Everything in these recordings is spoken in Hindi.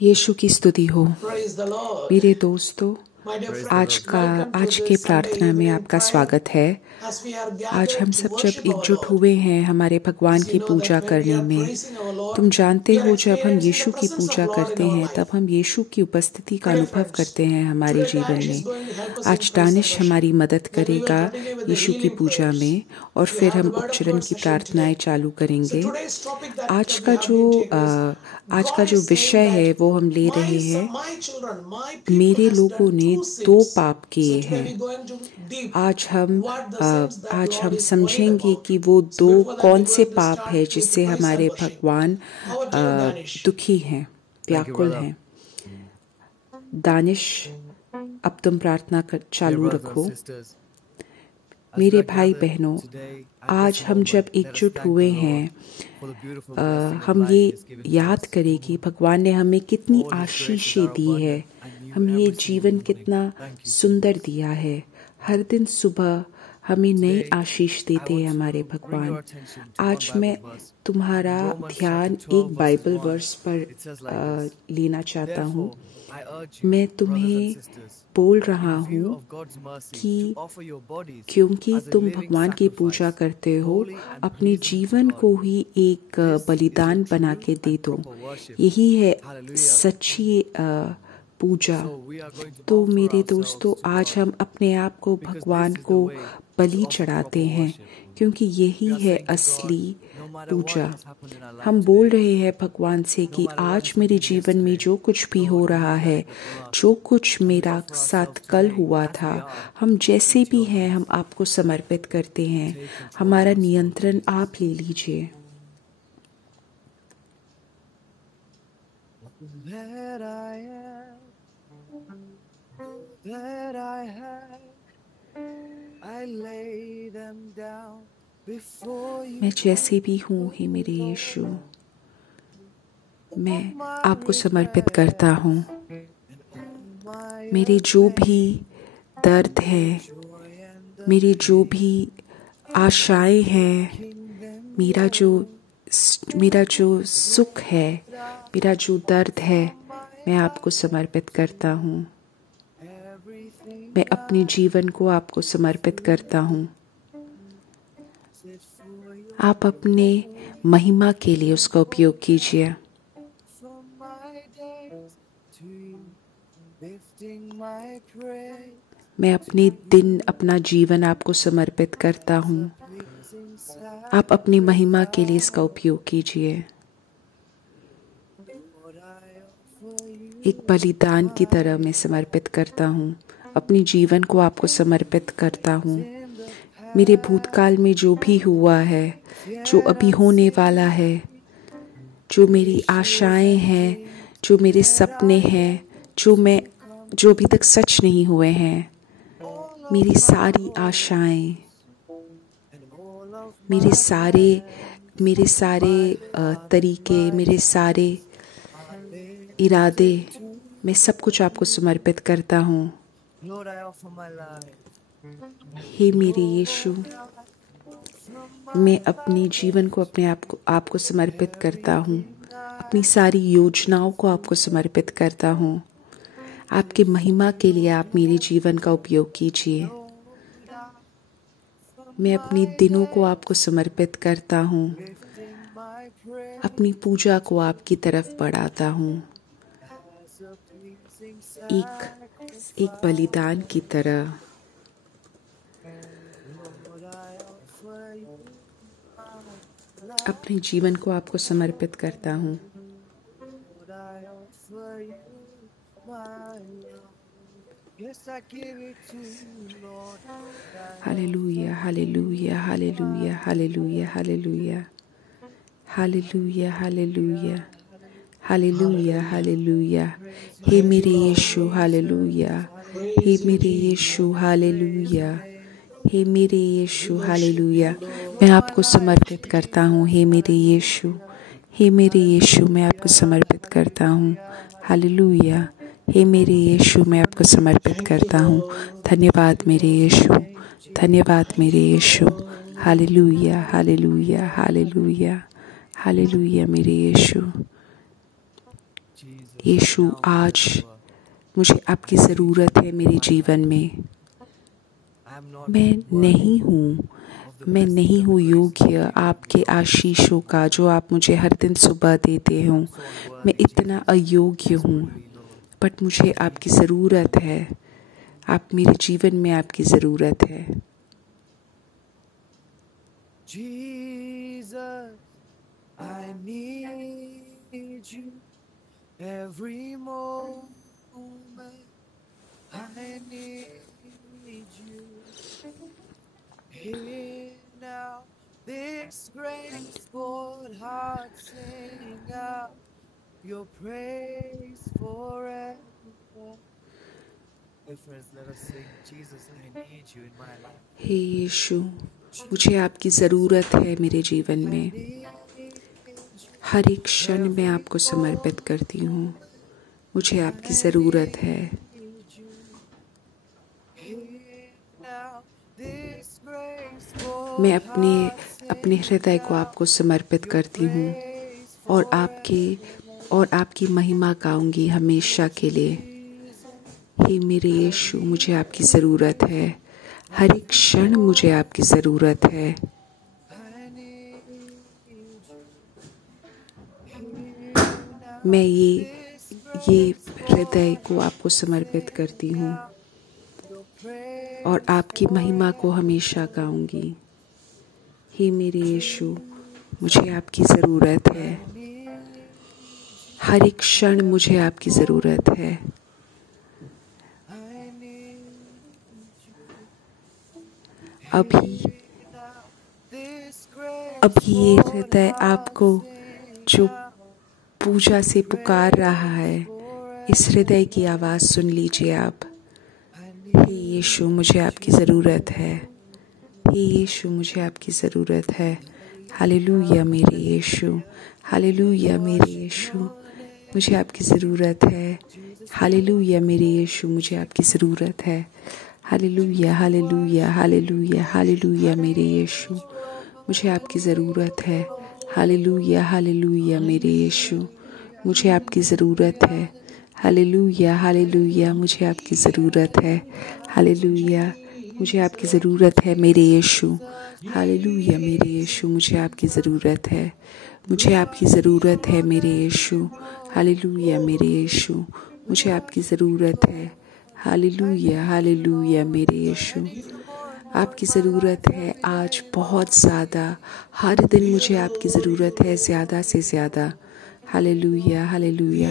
यीशु की स्तुति हो। Praise the Lord. मेरे दोस्तों, My dear friends, आज welcome के to this प्रार्थना Sunday में evening आपका prayer. स्वागत है। As we are आज हम gathered to सब जब worship our एकजुट Lord. हुए हैं हमारे भगवान As we की know Puja that when we करने are में, praising our Lord, तुम जानते we are हो जब हम experiencing the यीशु की presence Puja of Lord in करते our हैं life. तब हम यीशु की उपस्थिति का My dear अनुभव friends, करते हैं हमारे today जीवन Danish is में। going to help us in आज praise and दानिश worship. हमारी मदद Then we will करेगा continue with the यीशु की healing पूजा prayers. में और We फिर have हम the word of उपचरण God की session प्रार्थनाएं today. चालू So करेंगे। today's topic that आज we का have जो been taken is आज का God जो is saying विषय है that वो हम ले रहे हैं, my children, my people मेरे has लोगों done ने two 2 sins. पाप So किए today हैं। we going to deep आज हम what the sins that आज Lord हम is worried समझेंगे about. कि वो So 2 before that कौन we're से going to पाप start है with जिससे praise हमारे and worship. भगवान Over to you, Danish. दुखी हैं, व्याकुल हैं। दानिश, अब तुम प्रार्थना चालू रखो। मेरे भाई बहनों, आज हम जब एकजुट हुए हैं, हम ये याद करें कि भगवान ने हमें कितनी आशीषें दी है, हम ये जीवन कितना सुंदर दिया है। हर दिन सुबह हमें नई आशीष देते हैं हमारे भगवान। आज मैं तुम्हारा ध्यान एक बाइबल वर्स पर लेना चाहता हूँ। मैं तुम्हें बोल रहा हूँ कि क्योंकि तुम भगवान की पूजा करते हो, अपने जीवन को ही एक बलिदान बना के दे दो। यही है सच्ची पूजा। तो मेरे दोस्तों, आज हम अपने आप को भगवान को बलि चढ़ाते हैं, क्योंकि यही है असली पूजा। हम बोल रहे हैं भगवान से कि आज मेरे जीवन में जो कुछ भी हो रहा है, जो कुछ मेरा साथ कल हुआ था, हम जैसे भी हैं, हम आपको समर्पित करते हैं। हमारा नियंत्रण आप ले लीजिए। That I have, I lay them down before you. मैं जैसे भी हूँ हे मेरे यीशु, मैं आपको समर्पित करता हूँ। मेरे जो भी दर्द है, मेरी जो भी आशाएं हैं, मेरा जो सुख है, मेरा जो दर्द है, मैं आपको समर्पित करता हूँ। मैं अपने जीवन को आपको समर्पित करता हूँ। आप अपने महिमा के लिए उसका उपयोग कीजिए। मैं अपने दिन, अपना जीवन आपको समर्पित करता हूँ। आप अपनी महिमा के लिए इसका उपयोग कीजिए। एक बलिदान की तरह मैं समर्पित करता हूँ। अपने जीवन को आपको समर्पित करता हूँ। मेरे भूतकाल में जो भी हुआ है, जो अभी होने वाला है, जो मेरी आशाएं हैं, जो मेरे सपने हैं, जो अभी तक सच नहीं हुए हैं, मेरी सारी आशाएं, मेरे सारे तरीके, मेरे सारे इरादे, मैं सब कुछ आपको समर्पित करता हूँ। हे मेरे यीशु, मैं अपने जीवन को आपको समर्पित करता हूँ। अपनी सारी योजनाओं को आपको समर्पित करता हूँ। आपके महिमा के लिए आप मेरे जीवन का उपयोग कीजिए। मैं अपने दिनों को आपको समर्पित करता हूँ। अपनी पूजा को आपकी तरफ बढ़ाता हूँ, एक बलिदान की तरह। अपने जीवन को आपको समर्पित करता हूँ। Hallelujah, hallelujah, hallelujah, hallelujah, hallelujah, hallelujah, hallelujah, hallelujah, hallelujah. हे मेरे यीशु, हालेलुया। हे मेरे यीशु, हालेलुया। हे मेरे यीशु, हालेलुया। मैं आपको समर्पित करता हूँ। हे मेरे यीशु, हे मेरे यीशु, मैं आपको समर्पित करता हूँ। हालेलुया। हे मेरे यीशु, मैं आपको समर्पित करता हूँ। धन्यवाद मेरे यीशु, धन्यवाद मेरे यीशु। हालेलुया, हालेलुया, हालेलुया, हालेलुया मेरे यीशु। यीशु, आज मुझे आपकी ज़रूरत है मेरे जीवन में। मैं नहीं हूँ योग्य आपके आशीषों का जो आप मुझे हर दिन सुबह देते हो। मैं इतना अयोग्य हूँ, बट मुझे आपकी ज़रूरत है। आप मेरे जीवन में आपकी ज़रूरत है। Jesus, I need you every moment. I need you here now. This graceful heart sing out your praise forever. Hey friends, let us sing. Jesus, I need you in my life. हे यीशु, मुझे आपकी ज़रूरत है मेरे जीवन में। हर एक क्षण मैं आपको समर्पित करती हूँ। मुझे आपकी ज़रूरत है। मैं अपने हृदय को आपको समर्पित करती हूँ और आपकी महिमा गाऊंगी हमेशा के लिए। हे मेरे यीशु, मुझे आपकी ज़रूरत है। हर एक क्षण मुझे आपकी ज़रूरत है। मैं ये हृदय को आपको समर्पित करती हूँ और आपकी महिमा को हमेशा गाऊंगी। हे मेरे यीशु, मुझे आपकी ज़रूरत है। हर एक क्षण मुझे आपकी ज़रूरत है। अभी ये हृदय आपको जो पूजा से पुकार रहा है, इस हृदय की आवाज़ सुन लीजिए आप। हे यीशु, मुझे आपकी ज़रूरत है। हे यीशु, मुझे आपकी ज़रूरत है। हालेलुया मेरे यीशु, हालेलुया मेरे यीशु, मुझे आपकी ज़रूरत है। हालेलुया मेरे यीशु, मुझे आपकी ज़रूरत है। हालेलुया हालेलुया हालेलुया हालेलुया मेरे यीशु, मुझे आपकी ज़रूरत है। हालेलुया हालेलुया मेरे यीशु, मुझे आपकी ज़रूरत है। हालेलुया हालेलुया, मुझे आपकी ज़रूरत है। हालेलुया, मुझे आपकी ज़रूरत है मेरे यीशु। हालेलुया मेरे यीशु, मुझे आपकी ज़रूरत है। मुझे आपकी ज़रूरत है मेरे यीशु। हालेलुया मेरे यीशु, मुझे आपकी ज़रूरत है। हालेलुया हालेलुया मेरे यीशु, आपकी ज़रूरत है आज बहुत ज़्यादा। हर दिन मुझे आपकी ज़रूरत है ज़्यादा से ज़्यादा। हालेलुया हालेलुया,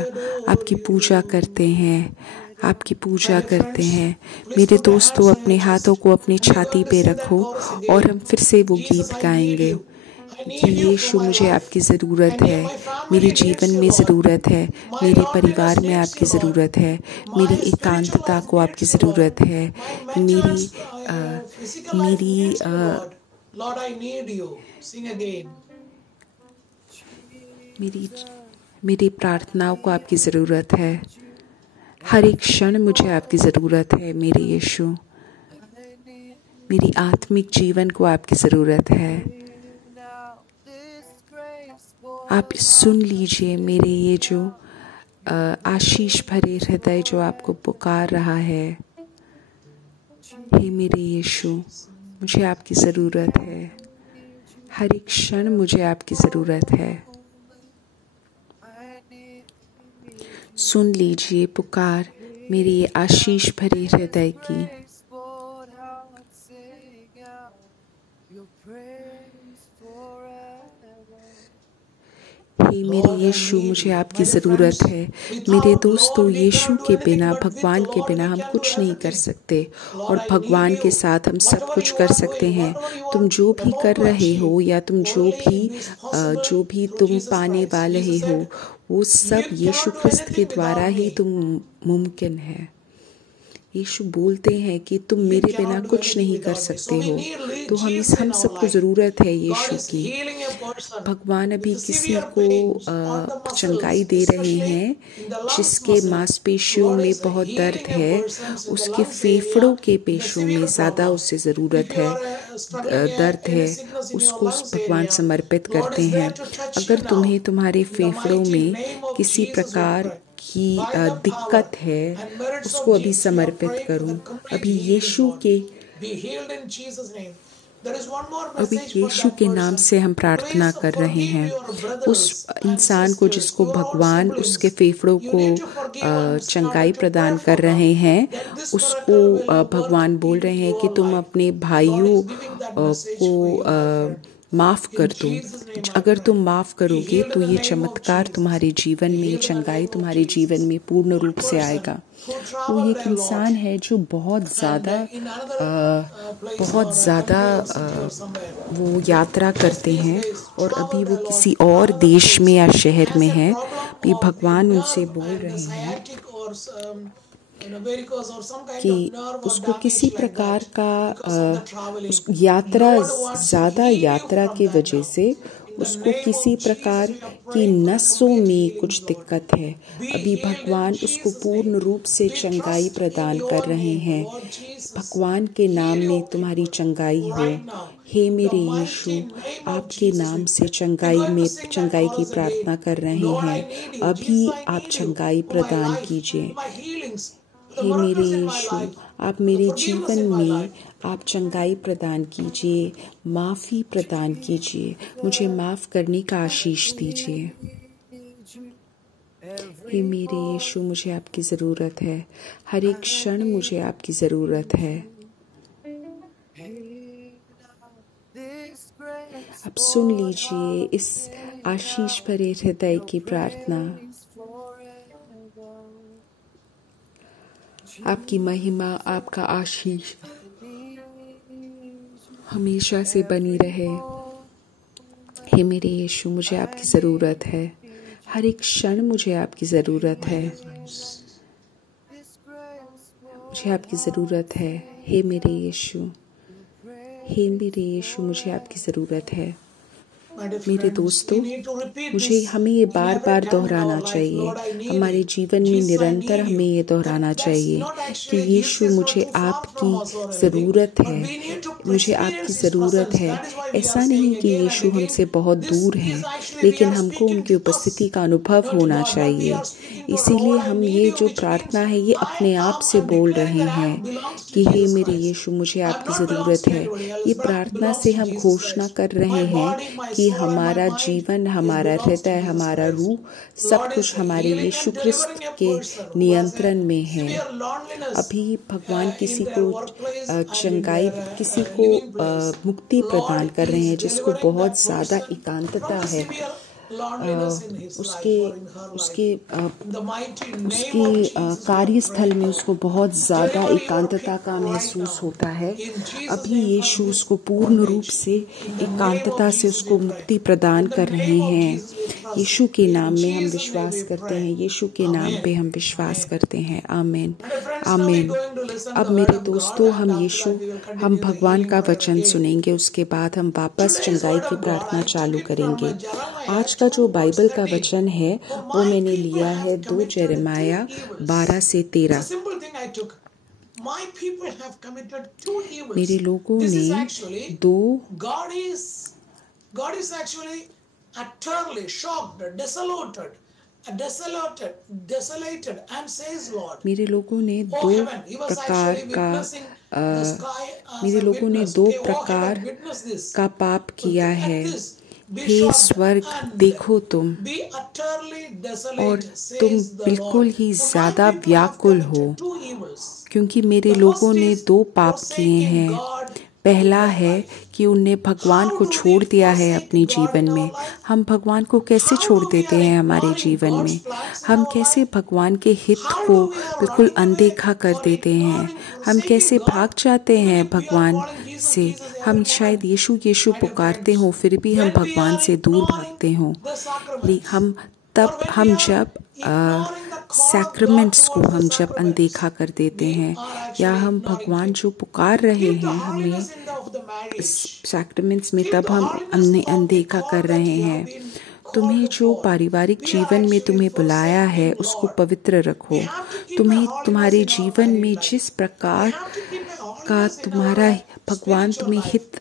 आपकी पूजा करते हैं, आपकी पूजा करते हैं। मेरे दोस्तों, अपने हाथों को अपनी छाती पे रखो और हम फिर से वो गीत गाएंगे कि यीशु, मुझे आपकी ज़रूरत है। मेरे जीवन में ज़रूरत है, मेरे परिवार में आपकी ज़रूरत है, मेरी एकांतता को आपकी ज़रूरत है, मेरी प्रार्थनाओं को आपकी ज़रूरत है। हर एक क्षण मुझे आपकी ज़रूरत है मेरे यीशु। मेरी आत्मिक जीवन को आपकी ज़रूरत है। आप सुन लीजिए मेरे ये जो आशीष भरे हृदय जो आपको पुकार रहा है। हे मेरे यीशु, मुझे आपकी ज़रूरत है। हर एक क्षण मुझे आपकी ज़रूरत है। सुन लीजिए पुकार मेरे ये आशीष भरे हृदय की। हे मेरे यीशु, मुझे आपकी ज़रूरत है। मेरे दोस्तों, यीशु के बिना, भगवान के बिना हम कुछ नहीं कर सकते और भगवान के साथ हम सब कुछ कर सकते हैं। तुम जो भी कर रहे हो या तुम जो भी तुम पाने वाले हो, वो सब यीशु ख्रिस्त के द्वारा ही तुम मुमकिन है। यीशु बोलते हैं कि तुम मेरे बिना कुछ नहीं कर सकते हो। तो हम सबको ज़रूरत है यीशु की। भगवान अभी किसी को चंगाई दे रहे हैं जिसके मांसपेशियों में बहुत दर्द है, उसके फेफड़ों के पेशियों में ज़्यादा उससे ज़रूरत है, दर्द है, उसको भगवान समर्पित करते हैं। अगर तुम्हें तुम्हारे फेफड़ों में किसी प्रकार की दिक्कत है उसको अभी समर्पित करूं। अभी यीशु के अभी यीशु के नाम से हम प्रार्थना कर रहे हैं। उस इंसान को जिसको भगवान उसके फेफड़ों को चंगाई प्रदान कर रहे हैं, उसको भगवान बोल रहे हैं कि तुम अपने भाइयों को माफ़ कर दो। अगर तुम माफ़ करोगे तो ये चमत्कार तुम्हारे जीवन में, ये चंगाई तुम्हारे जीवन में पूर्ण रूप से आएगा। वो एक इंसान है जो बहुत ज़्यादा वो यात्रा करते हैं और अभी वो किसी और देश में या शहर में हैं। भी भगवान उनसे बोल रहे हैं कि उसको किसी प्रकार का ज़्यादा यात्रा की वजह से उसको किसी प्रकार की नसों में कुछ दिक्कत है। अभी भगवान उसको पूर्ण रूप से चंगाई प्रदान कर रहे हैं। भगवान के नाम में तुम्हारी चंगाई हो। हे मेरे यीशु, आपके नाम से चंगाई की प्रार्थना कर रहे हैं। अभी आप चंगाई प्रदान कीजिए। हे मेरे यीशु, आप मेरे जीवन में आप चंगाई प्रदान कीजिए, माफ़ी प्रदान कीजिए, मुझे माफ़ करने का आशीष दीजिए। हे मेरे यीशु, मुझे आपकी ज़रूरत है। हर एक क्षण मुझे आपकी ज़रूरत है। अब सुन लीजिए इस आशीष भरे हृदय की प्रार्थना। आपकी महिमा, आपका आशीष हमेशा से बनी रहे। हे मेरे यीशु, मुझे आपकी ज़रूरत है। हर एक क्षण मुझे आपकी ज़रूरत है। मुझे आपकी ज़रूरत है। हे मेरे यीशु, हे मेरे यीशु, मुझे आपकी ज़रूरत है। मेरे दोस्तों, हमें ये बार बार दोहराना चाहिए। हमारे जीवन में निरंतर हमें ये दोहराना चाहिए कि यीशु, मुझे आपकी ज़रूरत है। मुझे आपकी ज़रूरत है। ऐसा नहीं कि यीशु हमसे बहुत दूर हैं, लेकिन हमको उनकी उपस्थिति का अनुभव होना चाहिए। इसीलिए हम ये जो प्रार्थना है ये अपने आप से बोल रहे हैं कि हे मेरे यीशु, मुझे आपकी ज़रूरत है। ये प्रार्थना से हम घोषणा कर रहे हैं कि हमारा जीवन, हमारा हृदय, हमारा रूह, सब कुछ हमारे यीशु ख्रिस्त के नियंत्रण में है। अभी भगवान किसी को चंगाई, किसी को मुक्ति प्रदान कर रहे हैं जिसको बहुत ज़्यादा एकांतता है। उसके कार्यस्थल में उसको बहुत ज़्यादा एकांतता का महसूस होता है। अभी यीशु उसको पूर्ण रूप से एकांतता से उसको मुक्ति प्रदान कर रहे हैं। यीशु के नाम में हम विश्वास करते हैं। यीशु के नाम पे हम विश्वास करते हैं। आमीन, आमीन। अब मेरे दोस्तों, हम भगवान का वचन सुनेंगे। उसके बाद हम वापस चंगाई की प्रार्थना चालू करेंगे। आज का जो बाइबल का वचन है वो मैंने लिया है 2 यिर्मयाह 12 से 13। मेरे लोगों ने दो प्रकार का पाप किया है। हे स्वर्ग, देखो तुम, और तुम बिल्कुल ही ज़्यादा व्याकुल हो, क्योंकि मेरे लोगों ने 2 पाप किए हैं। पहला है कि उनने भगवान को छोड़ दिया है अपने जीवन में। हम भगवान को कैसे छोड़ देते हैं हमारे जीवन में? हम कैसे भगवान के हित को बिल्कुल अनदेखा कर देते हैं? हम कैसे भाग जाते हैं भगवान से? हम शायद यीशु यीशु पुकारते हों, फिर भी हम भगवान से दूर भागते हों। हम जब सैक्रामेंट्स को हम जब अनदेखा कर देते हैं, या हम भगवान जो पुकार रहे हैं हमें सैक्रामेंट्स में, तब हम अनदेखा कर रहे हैं। तुम्हें जो पारिवारिक जीवन में तुम्हें बुलाया है उसको पवित्र रखो। तुम्हारे जीवन में जिस प्रकार का तुम्हारा भगवान तुम्हें हित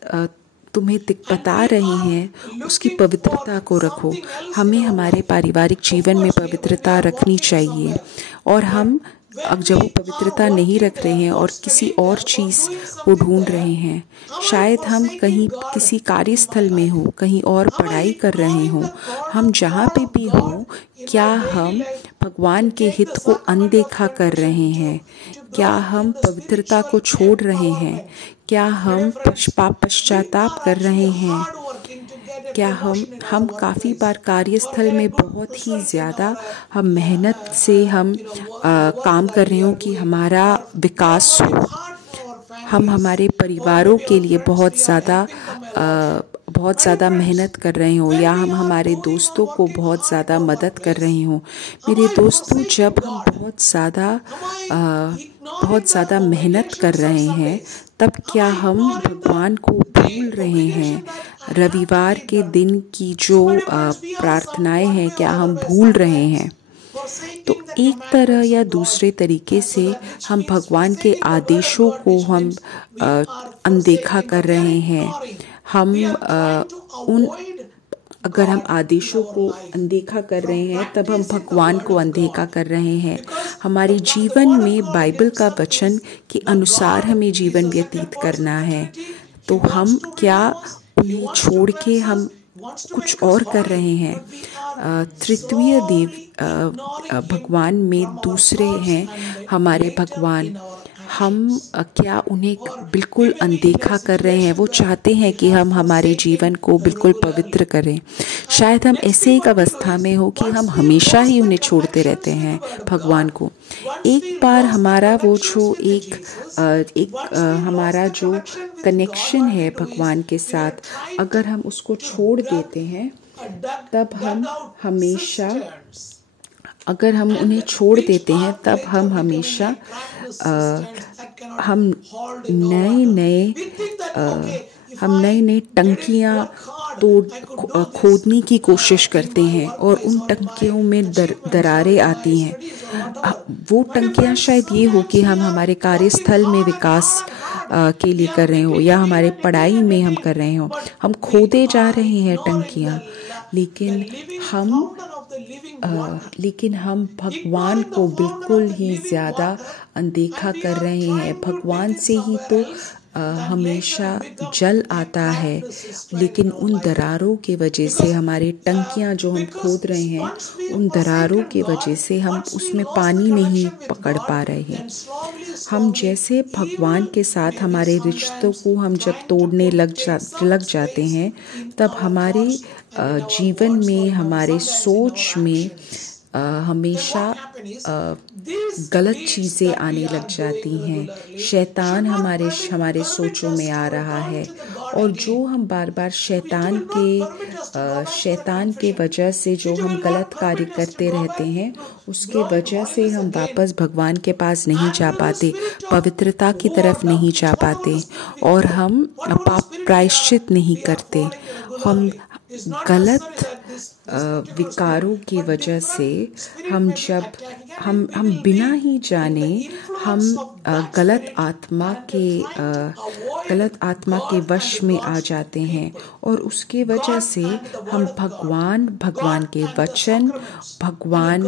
तुम्हें बता रहे हैं उसकी पवित्रता को रखो। हमें हमारे पारिवारिक जीवन में पवित्रता रखनी चाहिए, और हम अब जब वो पवित्रता नहीं रख रहे हैं और किसी और चीज़ को ढूंढ रहे हैं, शायद हम कहीं किसी कार्यस्थल में हो, कहीं और पढ़ाई कर रहे हो, हम जहाँ पे भी हो, क्या हम भगवान के हित को अनदेखा कर रहे हैं? क्या हम पवित्रता को छोड़ रहे हैं? क्या हम पश्चाताप कर रहे हैं? क्या हम काफ़ी बार कार्यस्थल में बहुत ही ज़्यादा हम मेहनत से हम काम कर रहे हो कि हमारा विकास हो, हम हमारे परिवारों के लिए बहुत ज़्यादा मेहनत कर रहे हो, या हम हमारे दोस्तों को बहुत ज़्यादा मदद कर रहे हो। मेरे दोस्तों, जब हम बहुत ज़्यादा मेहनत कर रहे हैं, तब क्या हम भगवान को भूल रहे हैं? रविवार के दिन की जो प्रार्थनाएं हैं, क्या हम भूल रहे हैं? तो एक तरह या दूसरे तरीके से हम भगवान के आदेशों को हम अनदेखा कर रहे हैं। अगर हम आदेशों को अनदेखा कर रहे हैं, तब हम भगवान को अनदेखा कर रहे हैं। हमारे जीवन में बाइबल का वचन के अनुसार हमें जीवन व्यतीत करना है, तो हम क्या उन्हें छोड़ के हम कुछ और कर रहे हैं? तृतीय देव भगवान में दूसरे हैं हमारे भगवान, हम क्या उन्हें बिल्कुल अनदेखा कर रहे हैं? वो चाहते हैं कि हम हमारे जीवन को बिल्कुल पवित्र करें। शायद हम ऐसे एक अवस्था में हो कि हम हमेशा ही उन्हें छोड़ते रहते हैं भगवान को। एक बार हमारा वो जो हमारा जो कनेक्शन है भगवान के साथ, अगर हम उसको छोड़ देते हैं, तब हम हमेशा नए टंकियाँ खोदने की कोशिश करते हैं, और उन टंकियों में दरारें आती हैं। वो टंकियाँ शायद ये हो कि हम हमारे कार्यस्थल में विकास के लिए कर रहे हो, या हमारे पढ़ाई में हम कर रहे हो। हम खोदे जा रहे हैं टंकियाँ, लेकिन हम भगवान को बिल्कुल ही ज़्यादा अनदेखा कर रहे हैं। भगवान से ही तो हमेशा जल आता है, लेकिन उन दरारों के वजह से हमारे टंकियाँ जो हम खोद रहे हैं, उन दरारों के वजह से हम उसमें पानी नहीं पकड़ पा रहे हैं। हम जैसे भगवान के साथ हमारे रिश्तों को हम जब तोड़ने लग जाते हैं, तब हमारे जीवन में, हमारे सोच में हमेशा गलत चीज़ें आने लग जाती हैं। शैतान हमारे सोचों में आ रहा है, और जो हम बार बार शैतान के वजह से जो हम गलत कार्य करते रहते हैं, उसके वजह से हम वापस भगवान के पास नहीं जा पाते, पवित्रता की तरफ नहीं जा पाते, और हम पाप प्रायश्चित नहीं करते। हम गलत विकारों की वजह से हम बिना ही जाने हम गलत आत्मा के वश में आ जाते हैं, और उसके वजह से हम भगवान के वचन, भगवान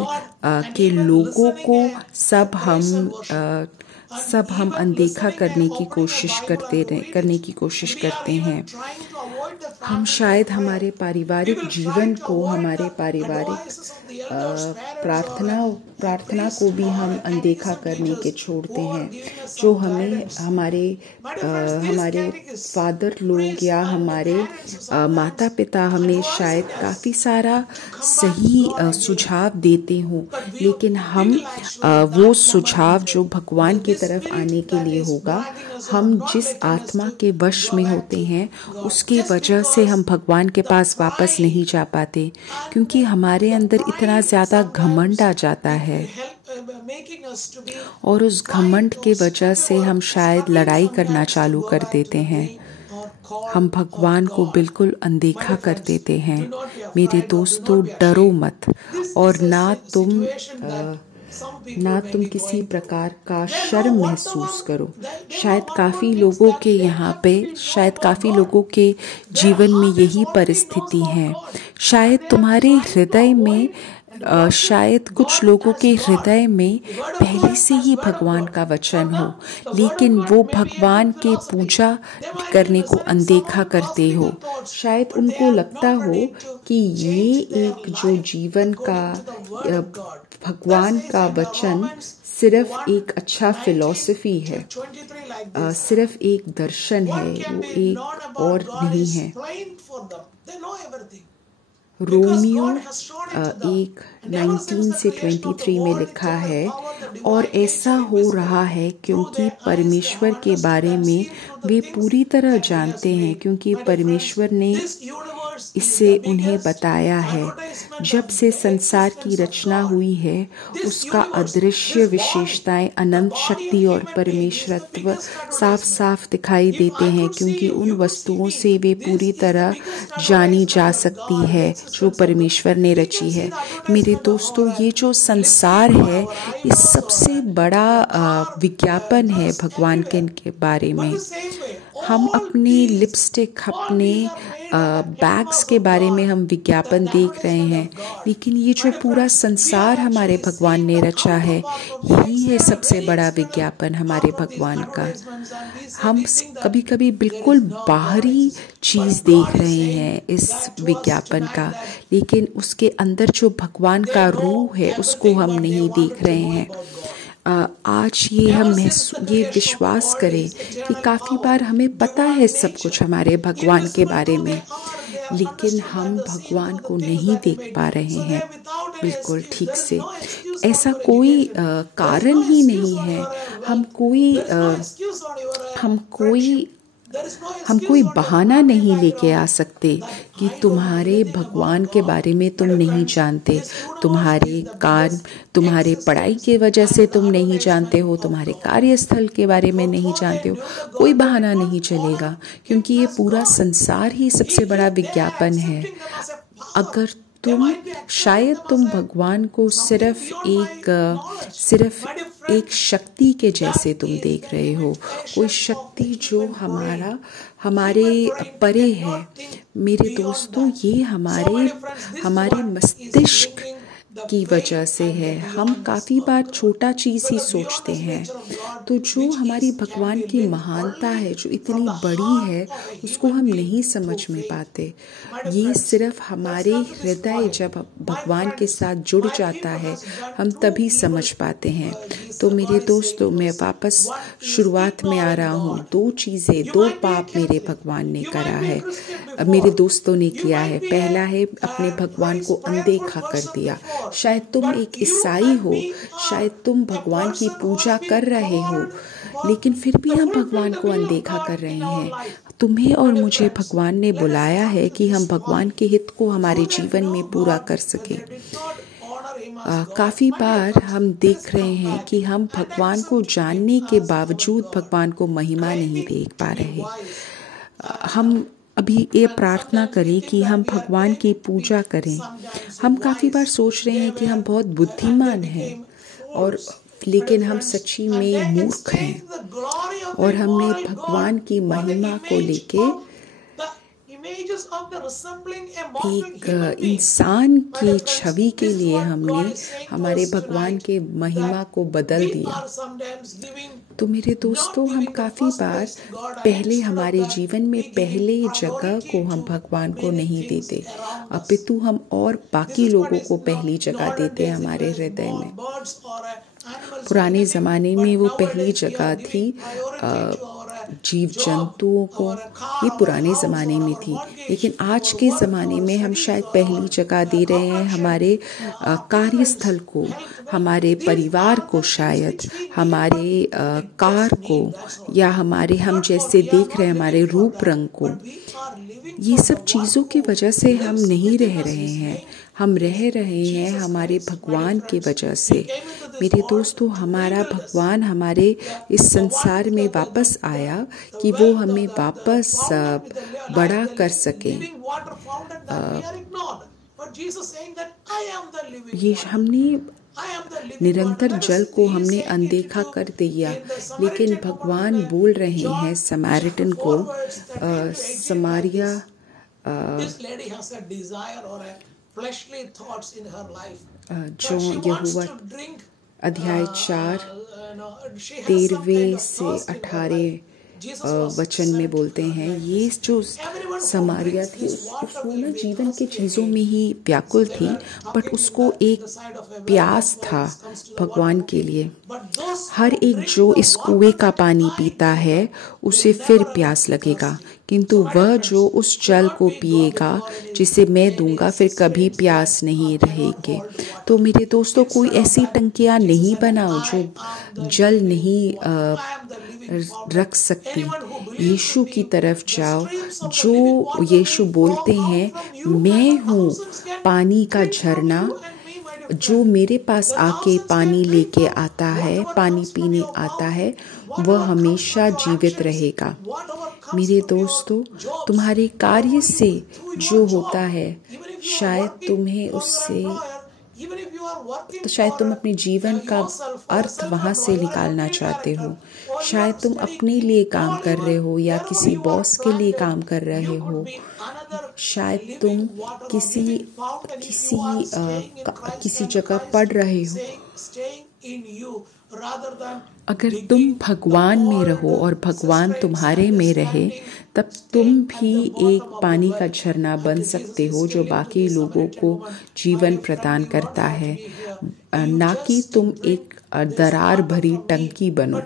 के लोगों को सब हम अनदेखा करने की कोशिश करते हैं। हम शायद हमारे पारिवारिक जीवन को, हमारे पारिवारिक प्रार्थना को भी हम अनदेखा करने के छोड़ते हैं, जो हमारे फादर लोग या हमारे माता पिता हमें शायद काफ़ी सारा सही सुझाव देते हों, लेकिन हम वो सुझाव जो भगवान की तरफ आने के लिए होगा, हम जिस आत्मा के वश में होते हैं, उसकी वजह से हम भगवान के पास वापस नहीं जा पाते, क्योंकि हमारे अंदर इतना ज़्यादा घमंड आ जाता है, और उस घमंड के वजह से हम शायद लड़ाई करना चालू कर देते हैं। हम भगवान को बिल्कुल अनदेखा कर देते हैं। मेरे दोस्तों, डरो मत, और ना तुम ना तुम किसी प्रकार का शर्म महसूस करो। शायद काफ़ी लोगों के यहाँ पे, शायद काफ़ी लोगों के जीवन में यही परिस्थिति है। शायद तुम्हारे हृदय में, शायद कुछ लोगों के हृदय में पहले से ही भगवान का वचन हो, लेकिन वो भगवान के पूजा करने को अनदेखा करते हो। शायद उनको लगता हो कि ये एक जो जीवन का भगवान का वचन सिर्फ एक अच्छा फिलॉसफी है, सिर्फ एक दर्शन है, वो एक और नहीं है। रोमियो 1:19 से 23 में लिखा है, और ऐसा हो रहा है क्योंकि परमेश्वर के बारे में वे पूरी तरह जानते हैं, क्योंकि परमेश्वर ने इससे उन्हें बताया है। जब से संसार की रचना हुई है, उसका अदृश्य विशेषताएं, अनंत शक्ति और परमेश्वरत्व साफ साफ दिखाई देते हैं, क्योंकि उन वस्तुओं से वे पूरी तरह जानी जा सकती है जो परमेश्वर ने रची है। मेरे दोस्तों, ये जो संसार है, ये सबसे बड़ा विज्ञापन है भगवान के बारे में। हम अपने लिपस्टिक, अपने बैग्स के बारे में हम विज्ञापन देख रहे हैं, लेकिन ये जो पूरा संसार हमारे भगवान ने रचा है, यही है सबसे बड़ा विज्ञापन हमारे भगवान का। हम कभी कभी बिल्कुल बाहरी चीज़ देख रहे हैं इस विज्ञापन का, लेकिन उसके अंदर जो भगवान का रूह है उसको हम नहीं देख रहे हैं। आज ये विश्वास करें कि काफ़ी बार हमें पता है सब कुछ हमारे भगवान के बारे में, लेकिन हम भगवान को नहीं देख पा रहे हैं बिल्कुल ठीक से। ऐसा कोई कारण ही नहीं है। हम कोई बहाना नहीं लेके आ सकते कि तुम्हारे भगवान के बारे में तुम नहीं जानते, तुम्हारे पढ़ाई के वजह से तुम नहीं जानते हो, तुम्हारे कार्यस्थल के बारे में नहीं जानते हो। कोई बहाना नहीं चलेगा, क्योंकि ये पूरा संसार ही सबसे बड़ा विज्ञापन है। अगर शायद तुम भगवान को सिर्फ एक शक्ति के जैसे तुम देख रहे हो, कोई शक्ति जो हमारे परे है। मेरे दोस्तों, ये हमारे मस्तिष्क की वजह से है। हम काफ़ी बार छोटा चीज़ ही सोचते हैं, तो जो हमारी भगवान की महानता है, जो इतनी बड़ी है, उसको हम नहीं समझ में पाते। ये सिर्फ हमारे हृदय जब भगवान के साथ जुड़ जाता है, हम तभी समझ पाते हैं। तो मेरे दोस्तों, मैं वापस शुरुआत में आ रहा हूँ। 2 पाप मेरे भगवान ने करा है, मेरे दोस्तों ने किया है। पहला है, अपने भगवान को अनदेखा कर दिया। शायद तुम एक ईसाई हो, शायद तुम भगवान की पूजा कर रहे हो, लेकिन फिर भी हम भगवान को अनदेखा कर रहे हैं। तुम्हें और मुझे भगवान ने बुलाया है कि हम भगवान के हित को हमारे जीवन में पूरा कर सकें। काफ़ी बार हम देख रहे हैं कि हम भगवान को जानने के बावजूद भगवान को महिमा नहीं देख पा रहे। हम अभी ये प्रार्थना करें कि हम भगवान की पूजा करें। हम काफ़ी बार सोच रहे हैं कि हम बहुत बुद्धिमान हैं, लेकिन हम सच्ची में मूर्ख हैं, और हमने भगवान की महिमा को लेके एक इंसान की छवि के लिए हमने हमारे भगवान के महिमा को बदल दिया। तो मेरे दोस्तों, हम काफ़ी बार पहले हमारे जीवन में पहले जगह को हम भगवान को नहीं देते, अपितु हम और बाकी लोगों को पहली जगह देते हैं हमारे हृदय में। पुराने ज़माने में वो पहली जगह थी जीव जंतुओं को, ये पुराने ज़माने में थी, लेकिन आज के ज़माने में हम शायद पहली जगह दे रहे हैं हमारे कार्यस्थल को, हमारे परिवार को, शायद हमारे कार को, या हम जैसे देख रहे हैं हमारे रूप रंग को। ये सब चीज़ों की वजह से हम नहीं रह रहे हैं, हम रह रहे हैं हमारे भगवान की वजह से। मेरे दोस्तों, हमारा भगवान हमारे इस संसार में वापस आया कि वो हमें वापस बड़ा कर सके। ये हमने निरंतर जल को हमने अनदेखा कर दिया, लेकिन भगवान बोल रहे हैं समैरिटन को, समारिया जो यहोवा अध्याय 4 13वें से 18 वचन में बोलते हैं, ये जो समारिया थी उसको ना जीवन की चीज़ों में ही व्याकुल थी, बट उसको एक प्यास था भगवान के लिए। हर एक जो इस कुएं का पानी पीता है उसे फिर प्यास लगेगा, किंतु वह जो उस जल को पिएगा जिसे मैं दूंगा फिर कभी प्यास नहीं रहेगी। तो मेरे दोस्तों, कोई ऐसी टंकियां नहीं बनाओ जो जल नहीं रख सकती। यीशु की तरफ जाओ, जो यीशु बोलते हैं, मैं हूँ पानी का झरना, जो मेरे पास आके पानी लेके आता है, पानी पीने आता है, वह हमेशा जीवित रहेगा। मेरे दोस्तों, तुम्हारे कार्य से जो होता है, शायद तुम्हें उससे तो शायद तुम अपने जीवन का अर्थ वहाँ से निकालना चाहते हो। शायद तुम अपने लिए काम कर रहे हो या किसी बॉस के लिए काम कर रहे हो। शायद तुम किसी जगह पढ़ रहे हो। अगर तुम भगवान में रहो और भगवान तुम्हारे में रहे, तब तुम भी एक पानी का झरना बन सकते हो जो बाकी लोगों को जीवन प्रदान करता है, ना कि तुम एक दरार भरी टंकी बनो।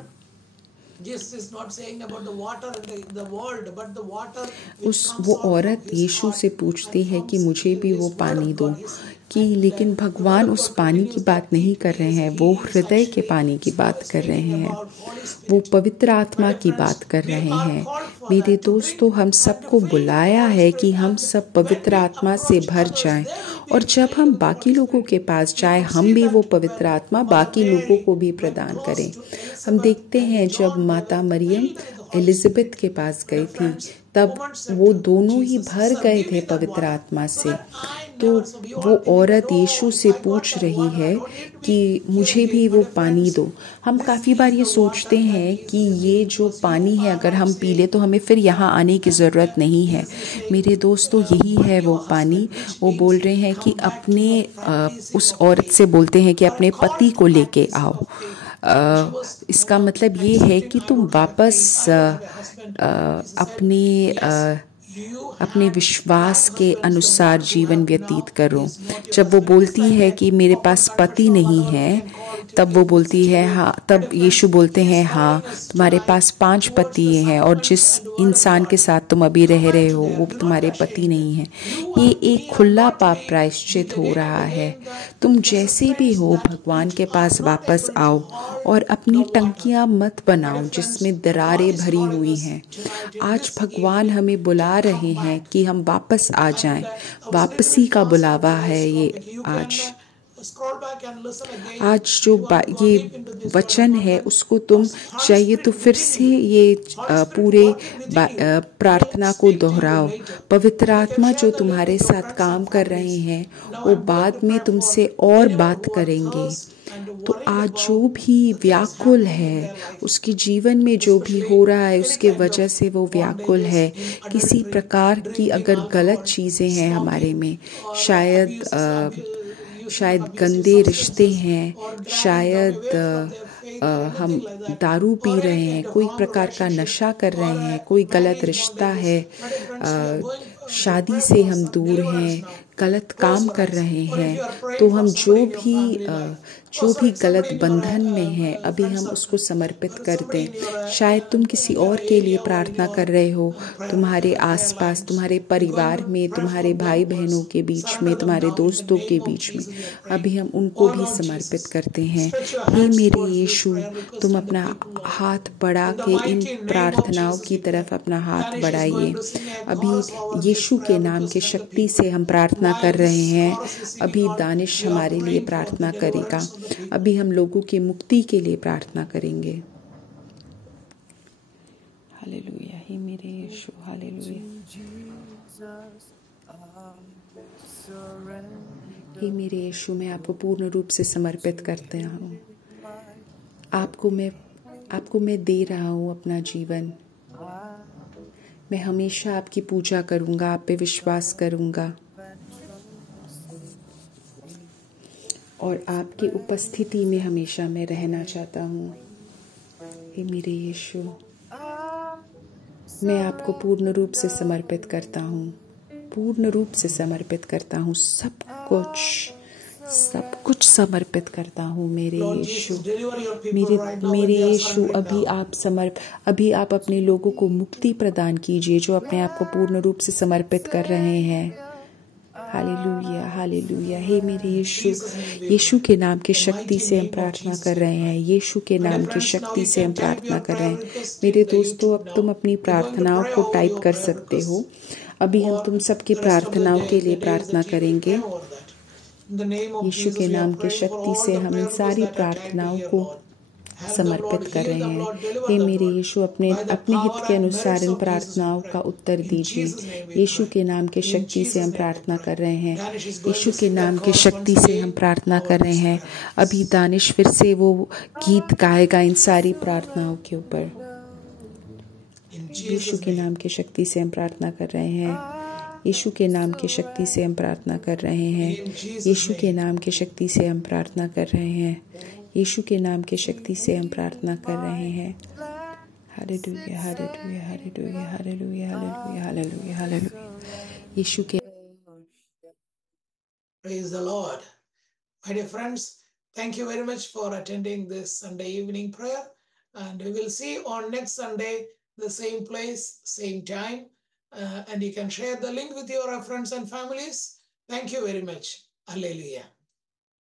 वो औरत यीशु से पूछती है कि मुझे भी वो पानी दो, लेकिन भगवान उस पानी की बात नहीं कर रहे हैं, वो हृदय के पानी की बात कर रहे हैं, वो पवित्र आत्मा की बात कर रहे हैं। मेरे दोस्तों, हम सबको बुलाया है कि हम सब पवित्र आत्मा से भर जाएं, और जब हम बाकी लोगों के पास जाएं, हम भी वो पवित्र आत्मा बाकी लोगों को भी प्रदान करें। हम देखते हैं जब माता मरियम एलिजाबेथ के पास गई थी, तब वो दोनों ही भर गए थे पवित्र आत्मा से। तो वो औरत यीशु से पूछ रही है कि मुझे भी वो पानी दो। हम काफ़ी बार ये सोचते हैं कि ये जो पानी है अगर हम पी ले तो हमें फिर यहाँ आने की ज़रूरत नहीं है। मेरे दोस्तों, यही है वो पानी। वो बोल रहे हैं कि उस औरत से बोलते हैं कि अपने पति को लेके आओ। इसका मतलब ये है कि तुम वापस अपने विश्वास के अनुसार जीवन व्यतीत करो। जब वो बोलती है कि मेरे पास पति नहीं है, तब वो बोलती है हाँ, तब यीशु बोलते हैं हाँ, तुम्हारे पास 5 पति हैं और जिस इंसान के साथ तुम अभी रह रहे हो वो तुम्हारे पति नहीं है। ये एक खुला पाप प्रायश्चित हो रहा है। तुम जैसे भी हो, भगवान के पास वापस आओ और अपनी टंकियां मत बनाओ जिसमें दरारें भरी हुई हैं। आज भगवान हमें बुला रहे हैं कि हम वापस आ जाएं। वापसी का बुलावा है ये आज जो ये वचन है उसको तुम चाहिए तो फिर से ये पूरे प्रार्थना को दोहराओ। पवित्र आत्मा जो तुम्हारे साथ काम कर रहे हैं वो बाद में तुमसे और बात करेंगे। तो आज जो भी व्याकुल है, उसके जीवन में जो भी हो रहा है उसके वजह से वो व्याकुल है। किसी प्रकार की अगर गलत चीज़ें हैं हमारे में, शायद गंदे रिश्ते हैं, शायद हम दारू पी रहे हैं, कोई प्रकार का नशा कर रहे हैं, कोई गलत रिश्ता है, शादी से हम दूर हैं, गलत काम कर रहे हैं, तो हम जो भी गलत बंधन में हैं अभी हम उसको समर्पित कर दें। शायद तुम किसी और के लिए प्रार्थना कर रहे हो, तुम्हारे आसपास, तुम्हारे परिवार में, तुम्हारे भाई बहनों के बीच में, तुम्हारे दोस्तों के बीच में, अभी हम उनको भी समर्पित करते हैं। हे मेरे यीशु, तुम अपना हाथ बढ़ा के इन प्रार्थनाओं की तरफ अपना हाथ बढ़ाइए। अभी यीशु के नाम के शक्ति से हम प्रार्थना कर रहे हैं। अभी दानिश हमारे लिए प्रार्थना करेगा। अभी हम लोगों की मुक्ति के लिए प्रार्थना करेंगे। हालेलुया, हे मेरे यीशु, हालेलुया। surrender. हे मेरे यीशु, मैं आपको पूर्ण रूप से समर्पित करते हूँ। आपको मैं दे रहा हूँ अपना जीवन। मैं हमेशा आपकी पूजा करूँगा, आप पे विश्वास करूँगा और आपकी उपस्थिति में हमेशा मैं रहना चाहता हूँ। हे मेरे यीशु, मैं आपको पूर्ण रूप से समर्पित करता हूँ, पूर्ण रूप से समर्पित करता हूँ। सब कुछ समर्पित करता हूँ मेरे यीशु। मेरे यीशु, अभी आप अपने लोगों को मुक्ति प्रदान कीजिए जो अपने आप को पूर्ण रूप से समर्पित कर रहे हैं। Hallelujah, hallelujah. हे मेरे यीशु, यीशु के नाम की शक्ति से हम प्रार्थना कर रहे हैं। यीशु के नाम की शक्ति से हम प्रार्थना कर रहे हैं। मेरे दोस्तों, अब तुम अपनी प्रार्थनाओं को टाइप कर सकते हो। अभी हम तुम सबकी प्रार्थनाओं के लिए प्रार्थना करेंगे। यीशु के नाम की शक्ति से हम इन सारी प्रार्थनाओं को समर्पित कर रहे हैं। हे मेरे यीशु, अपने हित के अनुसार इन प्रार्थनाओं का उत्तर दीजिए। यीशु के नाम की शक्ति से हम प्रार्थना कर रहे हैं। यीशु के नाम की शक्ति से हम प्रार्थना कर रहे हैं। अभी दानिश फिर से वो गीत गाएगा इन सारी प्रार्थनाओं के ऊपर। यीशु के नाम की शक्ति से हम प्रार्थना कर रहे हैं। यीशु के नाम की शक्ति से हम प्रार्थना कर रहे हैं। यीशु के नाम की शक्ति से हम प्रार्थना कर रहे हैं। यीशु के नाम की शक्ति से हम प्रार्थना कर रहे हैं। Hallelujah, hallelujah, hallelujah, hallelujah, hallelujah, hallelujah, hallelujah. यीशु के Praise the Lord. My dear friends, thank you very much for attending this Sunday evening prayer. And we will see on next Sunday, the same place, same time. And you can share the link with your friends and families. Thank you very much. Hallelujah.